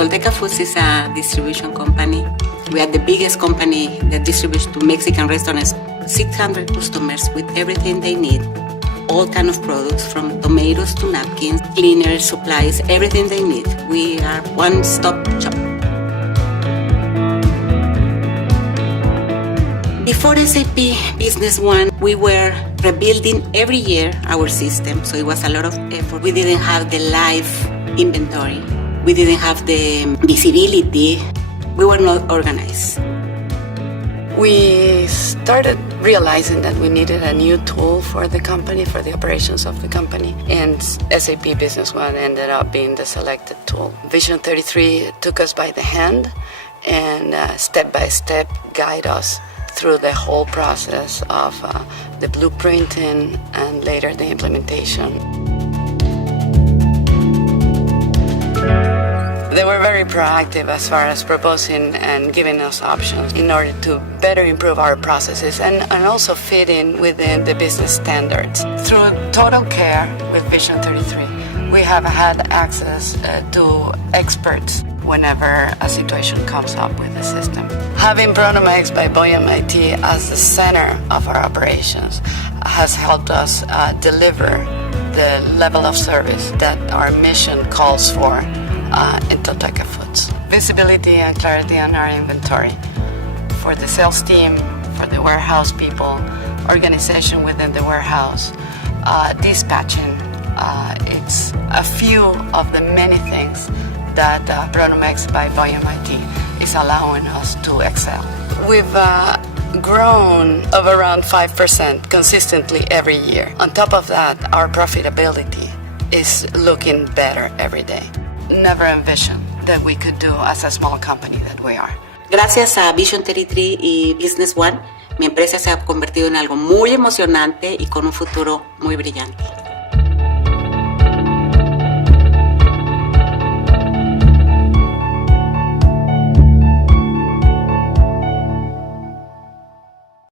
Tolteca Foods is a distribution company. We are the biggest company that distributes to Mexican restaurants 600 customers with everything they need. All kind of products from tomatoes to napkins, cleaners, supplies, everything they need. We are one-stop shop. Before SAP Business One, we were rebuilding every year our system, so it was a lot of effort. We didn't have the live inventory. We didn't have the visibility. We were not organized. We started realizing that we needed a new tool for the company, for the operations of the company, and SAP Business One ended up being the selected tool. Vision 33 took us by the hand and step by step guide us through the whole process of the blueprinting and later the implementation. They were very proactive as far as proposing and giving us options in order to better improve our processes and also fit in within the business standards. Through total care with Vision 33, we have had access to experts whenever a situation comes up with the system. Having Bronomex by Boyum IT as the center of our operations has helped us deliver the level of service that our mission calls for in Tolteca Foods. Visibility and clarity on our inventory for the sales team, for the warehouse people, organization within the warehouse, dispatching. It's a few of the many things that Bronomex by Boyum IT is allowing us to excel. We've grown of around 5% consistently every year. On top of that, our profitability is looking better every day. Never envisioned that we could do as a small company that we are. Gracias a Vision 33 y Business One, mi empresa se ha convertido en algo muy emocionante y con un futuro muy brillante.